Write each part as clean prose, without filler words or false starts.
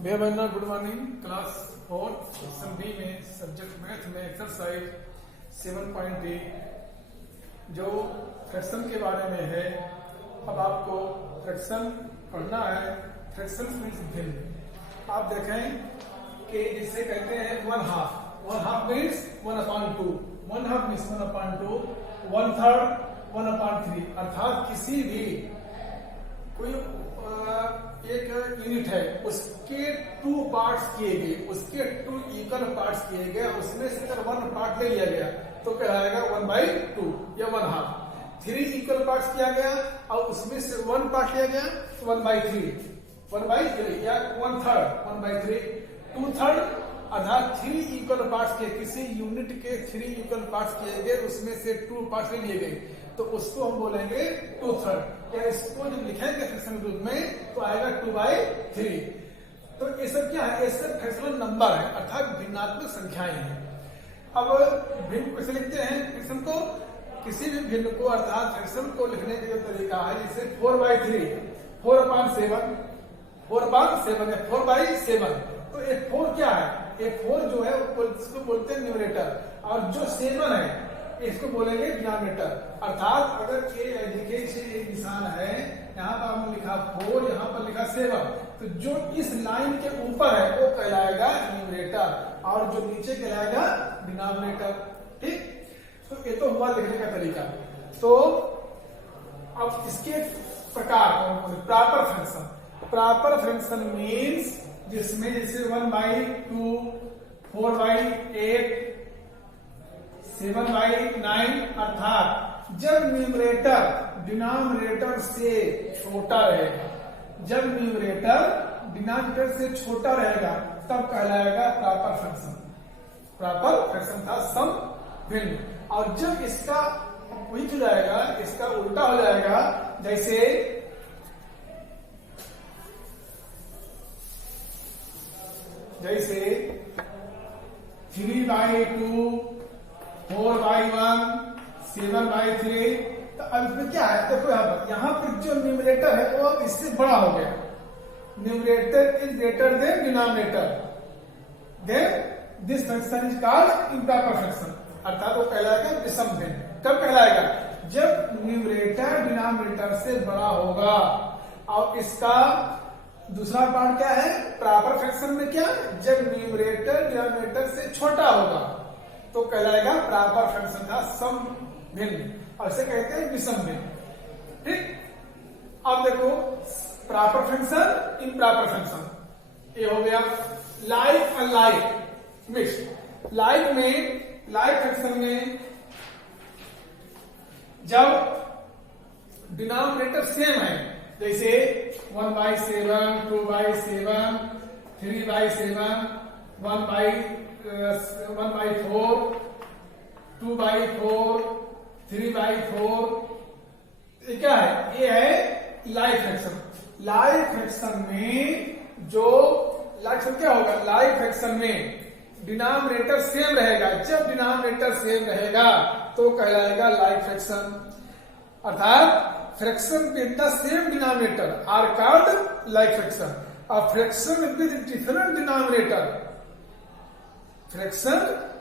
बेहबन्ना good morning. Class 4 section B में subject math में exercise 7.8 जो फ्रैक्शन के बारे में है। अब आपको फ्रैक्शन पढ़ना है। फ्रैक्शन मीन्स भिन्न। आप देखें कि जिसे कहते हैं वन हाफ मीन्स 1/2, 1/2 मीन्स 1/2, 1/3 1/3, अर्थात किसी भी कोई एक यूनिट है उसके 2 पार्ट्स किए गए, उसके 2 इक्वल पार्ट्स किए गए, उसमें से अगर 1 पार्ट ले लिया गया तो कहलाएगा 1/2 या 1/2। 3 इक्वल पार्ट्स किया गया और उसमें से 1 पार्ट लिया गया तो 1/3 या 1/3, 1/3, 2/3, अर्थात 3 इक्वल पार्ट्स के किसी यूनिट के 3 इक्वल पार्ट्स किए गए, उसमें से 2 पार्ट्स ले लिए गए तो उसको हम बोलेंगे 2/3। या इसको जब लिखेंगे फ्रैक्शन रूप में तो आएगा 2/3। तो ये सब क्या है? ये सब फ्रैक्शनल नंबर है, अर्थात भिन्नात्मक संख्याएं हैं। अब भिन्न कैसे लिखते हैं फ्रैक्शन को? किसी भी भिन्न को अर्थात फ्रैक्शन को लिखने का जो तरीका है, जैसे 4/3, 4/7, 4/7 है 4/7। तो ये 4 क्या है? ये 4 जो है इसको बोलते हैं न्यूमरेटर, और जो 7 है इसको बोलेंगे डिनोमिनेटर। अर्थात अगर देखिए इसे एक निशान है, यहाँ पर हमने लिखा 4, यहाँ पर लिखा 7, तो जो इस लाइन के ऊपर है वो कहलाएगा न्यूमरेटर और जो नीचे कहलाएगा डिनोमिनेटर। ठीक, तो ये तो हुआ लिखने का तरीका। तो अब इसके प्रकार proper fraction. Proper fraction means जिसमें जैसे 1/2, 4/8, 7/9, अर्थात जब न्यूमरेटर डिनोमिनेटर से छोटा रहेगा, जब न्यूमरेटर डिनोमिनेटर से छोटा रहेगा तब कहलाएगा प्रॉपर फ्रैक्शन। प्रॉपर फ्रैक्शन था सम भिन्न। और जब इसका विपरीत हो जाएगा, इसका उल्टा हो जाएगा, जैसे जैसे 3/2, 4/1, 7/3, तो अब इसमें क्या है? देखो यहाँ पर जो न्यूमरेटर है वो अब इससे बड़ा हो गया। Numerator is greater than denominator, then this fraction is called improper fraction, अर्थात वो कहलाएगा विषम भिन्न। कब कहलाएगा? जब न्यूमरेटर डिनोमिनेटर से बड़ा होगा। और इसका दूसरा पार्ट क्या है? प्रॉपर फ्रैक्शन में क्या? जब न्यूमरेटर डिनोमिनेटर से छोटा होगा तो कहलाएगा प्रॉपर फ्रैक्शन था सम भिन्न, और इसे कहते हैं विषम भिन्न। ठीक, अब देखो प्रॉपर फ्रैक्शन, इम्प्रॉपर फ्रैक्शन। ये हो गया लाइक अनलाइक मिक्स। लाइक में, लाइक फ्रैक्शन में जब डिनोमिनेटर सेम है, जैसे 1/7, 2/7, 3/7, 1/4, 2/4, 3/4, ये क्या है? ये है लाइक फ्रैक्शन। लाइक फ्रैक्शन में जो लाइक फ्रैक्शन क्या होगा? लाइक फ्रैक्शन में डिनोमिनेटर सेम रहेगा। जब डिनोमिनेटर सेम रहेगा तो कहलाएगा लाइक फ्रैक्शन, अर्थात fraction with the same denominator are called like fraction. और fraction with different denominator, fraction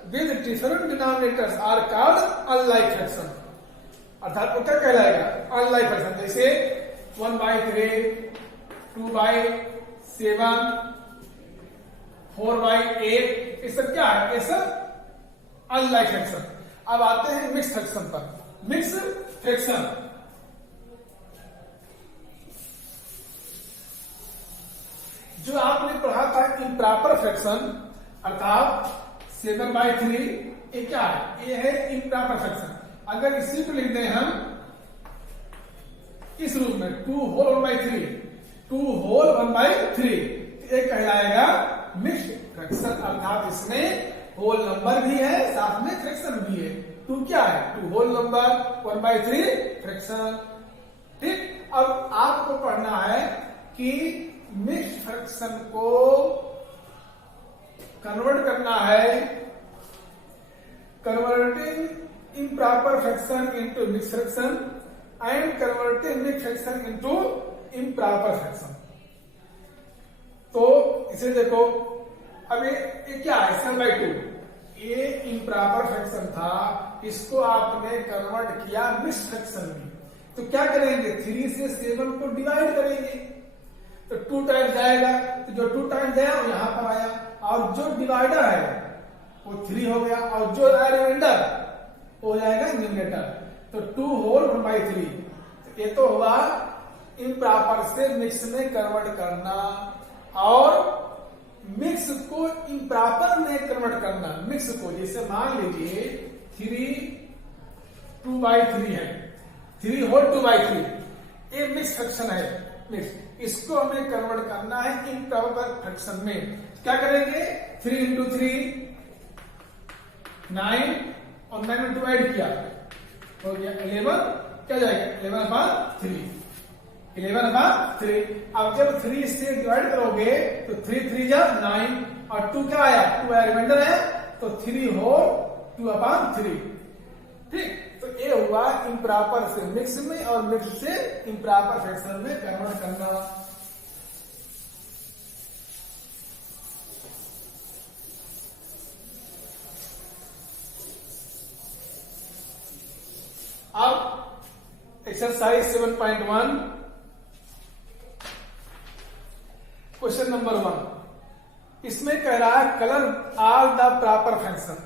with different denominators are called unlike fraction, अर्थात वो क्या कहलाएगा? Unlike fraction. जैसे 1/3, 2/7, 4/8, ये सब क्या है? ये सब अनलाइक फ्रैक्शन। अब आते हैं मिक्स फ्रैक्शन पर। मिक्स फ्रैक्शन जो आपने पढ़ा था इम्प्रॉपर फ्रैक्शन, अर्थात 7/3, ये क्या है? ये है इम्प्रॉपर फ्रैक्शन। अगर इसी को लिख दें हम इस रूप में 2 होल 1/3, 2 होल 1/3, ये कहलाएगा मिक्स्ड फ्रैक्शन, अर्थात इसमें होल नंबर भी है साथ में फ्रैक्शन भी है। 2 क्या है? 2 होल नंबर, 1/3 फ्रैक्शन। ठीक, अब आपको पढ़ना है कि मिक्स्ड फ्रैक्शन को कन्वर्ट करना है, converting improper fraction into mixed fraction and converting mixed fraction into improper fraction. तो इसे देखो, अब ये क्या है, 7/2, ये इम्प्रॉपर फ्रैक्शन था, इसको आपने कन्वर्ट किया मिक्स्ड फ्रैक्शन में। तो क्या करेंगे, 3 से 7 को डिवाइड करेंगे, तो 2 टाइम्स जाएगा, तो जो 2 टाइम्स आया वो यहां पर आया, और जो डिवाइडर है वो 3 हो गया, और जो रिमाइंडर हो जाएगा न्यूमरेटर। तो 2 होल 1/3। तो ये तो हुआ इम्प्रॉपर से मिक्स में कन्वर्ट करना, और मिक्स को इम्प्रॉपर में कन्वर्ट करना। मिक्स को जैसे मान लीजिए 3 2/3 है, 3 होल 2/3, ये मिक्स फ्रैक्शन है, मिक्स, इसको हमें कन्वर्ट करना है इम्प्रॉपर फ्रैक्शन में। क्या करेंगे, 3 into 3 9, और 9 में डिवाइड किया हो गया 11, क्या जाएगा 11/3, 11/3। अब जब 3 से डिवाइड करोगे तो 3 3 जा 9, और 2 क्या आया, 2 आया, रिमाइंडर आया, तो 3 होल 2/3। ठीक, तो ये हुआ इम्प्रॉपर से मिक्स में, और मिक्स से इम्प्रॉपर फ्रैक्शन में कन्वर्ट करना। अब एक्सरसाइज 7.1, क्वेश्चन नंबर 1, इसमें कह रहा है colour are the proper fraction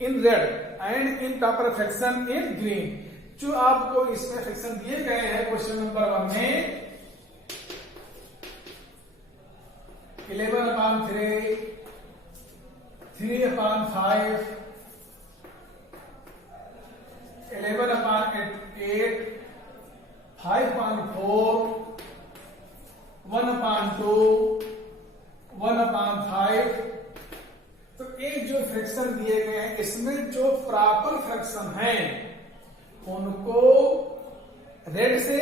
in red and improper fraction in green. जो आपको इसमें फ्रैक्शन दिए गए हैं क्वेश्चन नंबर 1 में, 11/3, 3/5, 11/8, 5/4, 1/2, 1/5। तो ये जो फ्रैक्शन दिए गए हैं, इसमें जो प्रॉपर फ्रैक्शन है उनको रेड से,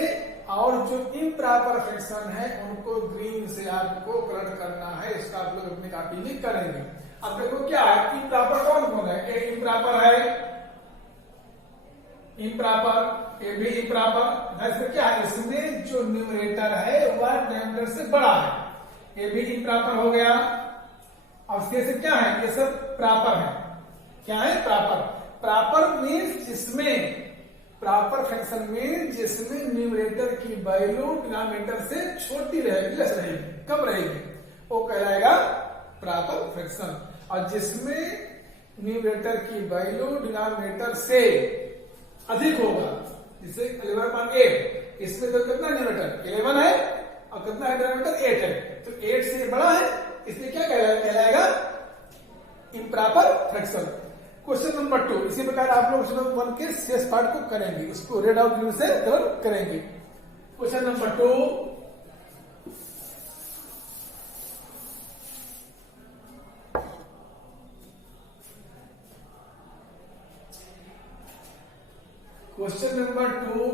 और जो इम्प्रॉपर फ्रैक्शन है उनको ग्रीन से आपको कलर करना है। इसका आप लोग अपनी कॉपी में करेंगे। अब देखो क्या है, इम्प्रॉपर कौन कौन है, ये इम्प्रॉपर है, इम्प्रॉपर, ये भी इम्प्रॉपर। इसमें क्या है, इसमें जो न्यूमरेटर है वह डिनोमिनेटर से बड़ा है, ये भी इम्प्रॉपर हो गया। और इसके क्या है, ये सब प्रॉपर है। क्या है, प्रॉपर। प्रॉपर मीन्स जिसमें, प्रॉपर फ्रैक्शन मीन्स जिसमें न्यूमरेटर की वैल्यू डिनोमिनेटर से छोटी रहेगी, लेस रहेगी, कम रहेगी, वो कहलाएगा प्रॉपर फ्रैक्शन। और जिसमें न्यूमरेटर की वैल्यू डिनोमिनेटर से अधिक होगा, जिसे 11/8, इसमें तो कितना न्यूमरेटर 11 है और कितना है डिनोमिनेटर 8 है, तो 8 से बड़ा है, इसलिए क्या कहलाएगा, इम्प्रॉपर फ्रैक्शन। क्वेश्चन नंबर 2, इसी प्रकार आप लोग क्वेश्चन नंबर 1 के शेष पार्ट को करेंगे, उसको रेड आउट ग्रीन से कलर करेंगे। Question number 2, question number 2,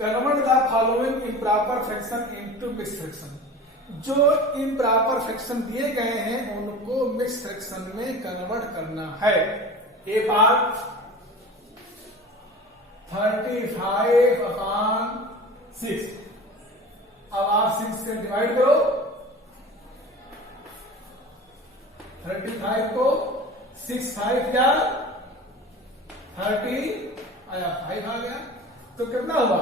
convert the following improper fraction into mixed fraction. जो इम्प्रॉपर फ्रैक्शन दिए गए हैं उनको मिक्स्ड फ्रैक्शन में कन्वर्ट करना है। ए पार्ट 35/6, अब आप 6 से डिवाइड करो, 35 को 6 5 क्या 30 आया, 5 आ गया, तो कितना हुआ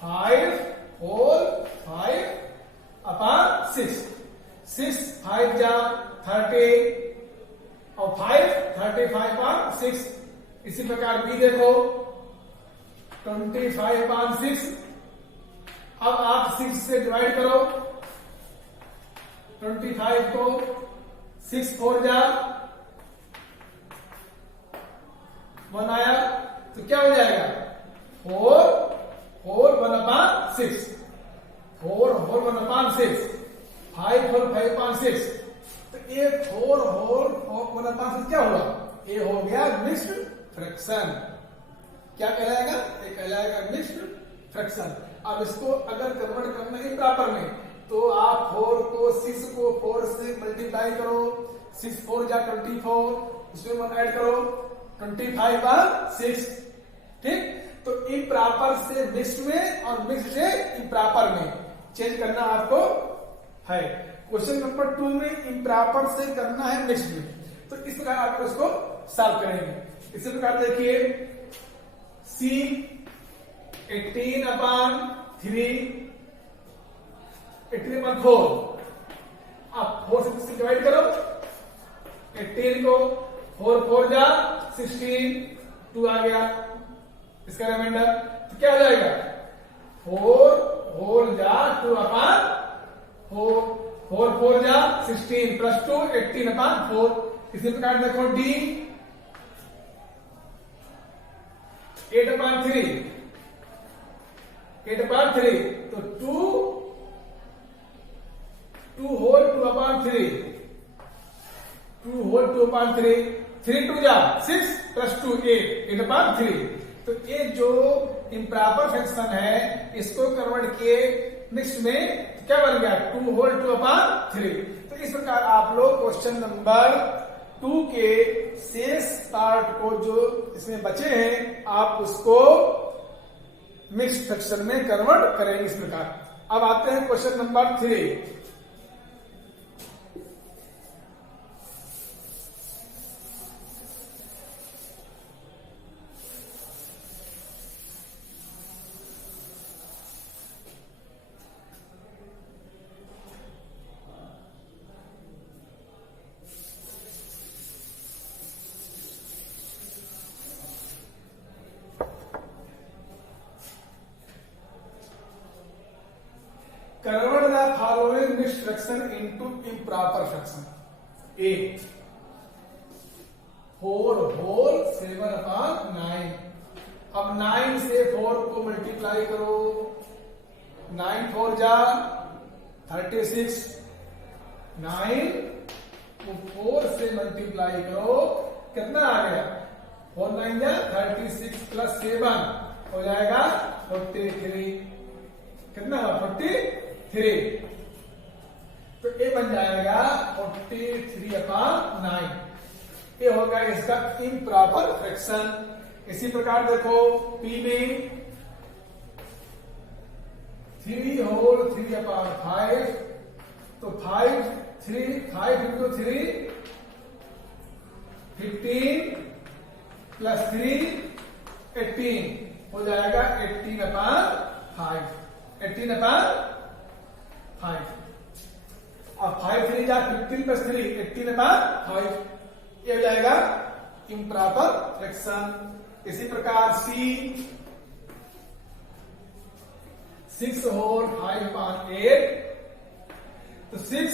5 होल 5/6, 6 5 जा 30 और 5 35/6। इसी प्रकार बी देखो 25/6, अब आप 6 से डिवाइड करो, 25 को 6 4 जा 1 आया, तो क्या हो जाएगा 4 1/6, 4 1/6, 5 5/6। तो ये 4 1/6 क्या हुआ, ये हो गया मिक्स्ड फ्रैक्शन। क्या कहलाएगा, ये कहलाएगा मिक्स्ड फ्रैक्शन। अब इसको अगर कन्वर्ट करना है इम्प्रॉपर में, तो आप 4 को 6 को 4 से मल्टीप्लाई करो, 6 4 जा 24, उसमें 1 ऐड करो, 25/6। ठीक, तो इम्प्रॉपर से मिक्स्ड में और मिक्स्ड से इम्प्रॉपर में, चेंज करना आपको है। क्वेश्चन नंबर 2 में इम्प्रॉपर से करना है मिक्स्ड में, तो इस प्रकार आप उसको सॉल्व करेंगे। इसी प्रकार देखिए C 18/4 आप 4 से डिवाइड करो, 18 को 4 जा 16, 2 आ गया इसका रिमाइंडर, तो क्या हो जाएगा 4 जा 2/4, 4 जा 16 प्लस 2 18/4। इसी प्रकार देखो D 8/3 तो 2 होल 2/3 3 2 जा 6 प्लस 2 8/3। तो ये जो इम्प्रॉपर फ्रैक्शन है इसको कन्वर्ट किए मिक्स में क्या बन गया 2 होल 2/3। तो इस प्रकार आप लोग क्वेश्चन नंबर 2 के शेष पार्ट को जो इसमें बचे हैं आप उसको मिक्स फ्रैक्शन में कन्वर्ट करेंगे इस प्रकार। अब आते हैं question number 3। Convert the following mixed fraction into improper fraction. A 4 whole 7/9। अब 9 से 4 को मल्टीप्लाई करो, 9 4 जा 36, 9 को 4 से मल्टीप्लाई करो कितना आ गया 4 9 जा 36 प्लस 7 हो जाएगा 43। कितना 43, तो ये बन जाएगा 43/9। ये होगा इसका इम्प्रॉपर फ्रैक्शन। इसी प्रकार देखो P में 3 होल 3/5 तो 5 into 3 15 प्लस 3 18 हो जाएगा 18/5। 18/5 अब 5 3 जा 15 प्लस 3 18/5 ये हो जाएगा इम्प्रॉपर फ्रैक्शन। इसी प्रकार C 6 होल 5/8 तो 6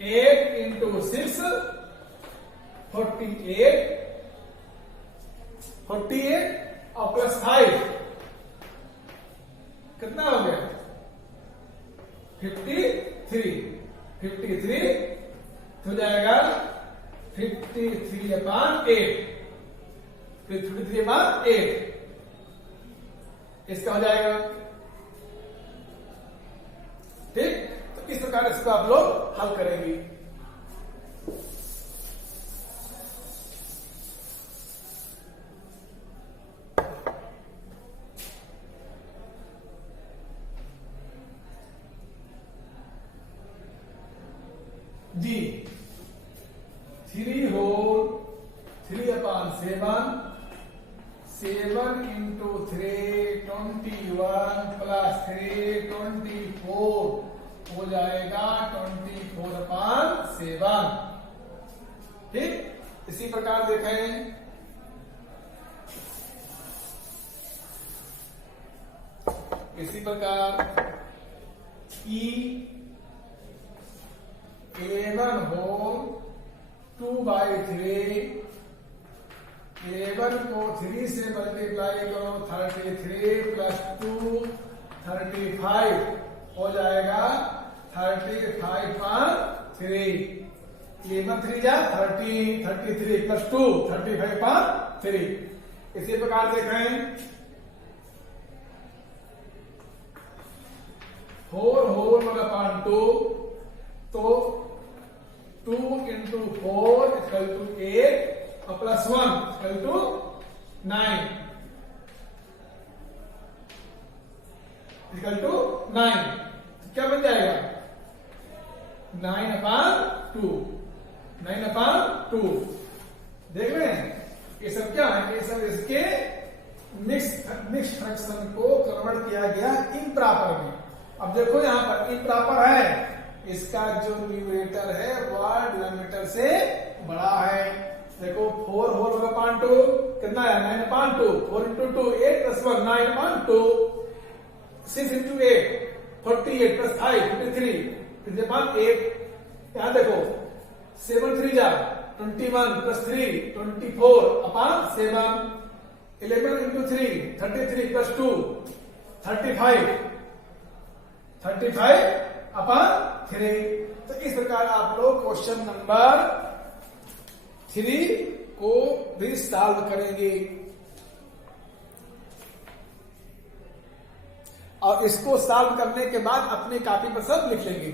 8 into 6 48 और प्लस 5 कितना हो गया 53 हो जाएगा 53/8 इसका हो जाएगा। ठीक, तो इस प्रकार इसको आप लोग हल करेंगे। D 3 होल 3/7 7 into 3 21 प्लस 3 24 हो जाएगा 24/7। ठीक, इसी प्रकार देखें इसी प्रकार E A1 होल 2/3 A1 को 3 से मल्टीप्लाई करो 33 प्लस 2 35 हो जाएगा 35/3। A1 3 जा 30 33 प्लस 2 35/3। इसी प्रकार देखें 4 होल 1/2 तो 2 into 4 equal to 8 और plus 1 equal to 9 equal to 9। क्या बन जाएगा 9/2। 9/2 देख रहे हैं, ये सब क्या है, ये सब इसके मिक्स फ्रैक्शन को कन्वर्ट किया गया इम्प्रॉपर में। अब देखो यहां पर इम्प्रॉपर है, इसका जो न्यूमरेटर है वह डिनोमिनेटर से बड़ा है। देखो 4 होल अपॉन 2 कितना है 9/2, 4 into 2 8 + 1 9/2, 6 into 8 48 + 5 53 फिर 8। यहां देखो 7 3 जा 21 + 3 24/7, 11 into 3 33 + 2 35 35/3। तो इस प्रकार आप लोग क्वेश्चन नंबर 3 को भी सॉल्व करेंगे और इसको सॉल्व करने के बाद अपनी कॉपी पर सब लिख लेंगे।